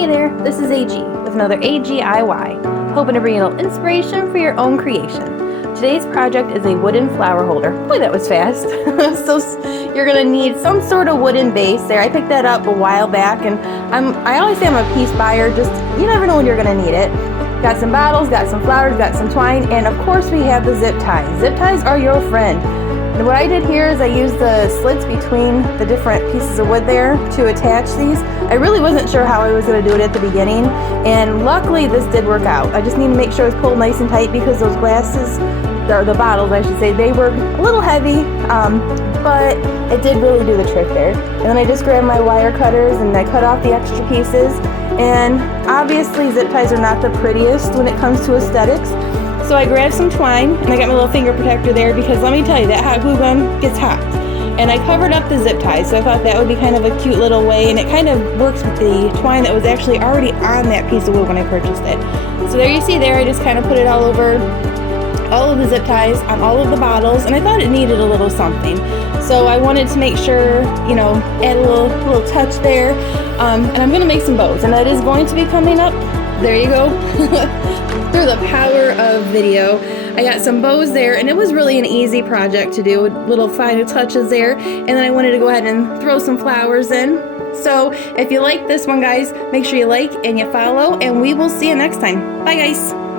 Hey there, this is AG with another AGIY, hoping to bring you a little inspiration for your own creation. Today's project is a wooden flower holder. Boy, that was fast. So you're gonna need some sort of wooden base there. I picked that up a while back, and I always say I'm a piece buyer, just you never know when you're gonna need it. Got some bottles, got some flowers, got some twine, and of course we have the zip ties. Zip ties are your friend. And what I did here is I used the slits between the different pieces of wood there to attach these. I really wasn't sure how I was going to do it at the beginning, and luckily this did work out. I just need to make sure it's pulled nice and tight because those glasses, or the bottles I should say, they were a little heavy, but it did really do the trick there. And then I just grabbed my wire cutters and I cut off the extra pieces. And obviously zip ties are not the prettiest when it comes to aesthetics. So I grabbed some twine and I got my little finger protector there because let me tell you, that hot glue gun gets hot. And I covered up the zip ties, so I thought that would be kind of a cute little way, and it kind of works with the twine that was actually already on that piece of wood when I purchased it. So there you see there, I just kind of put it all over all of the zip ties on all of the bottles, and I thought it needed a little something. So I wanted to make sure, you know, add a little touch there. And I'm gonna make some bows, and that is going to be coming up. There you go. Through the power of video, I got some bows there, and it was really an easy project to do, little final touches there. And then I wanted to go ahead and throw some flowers in. So if you like this one, guys, make sure you like and you follow, and we will see you next time. Bye, guys.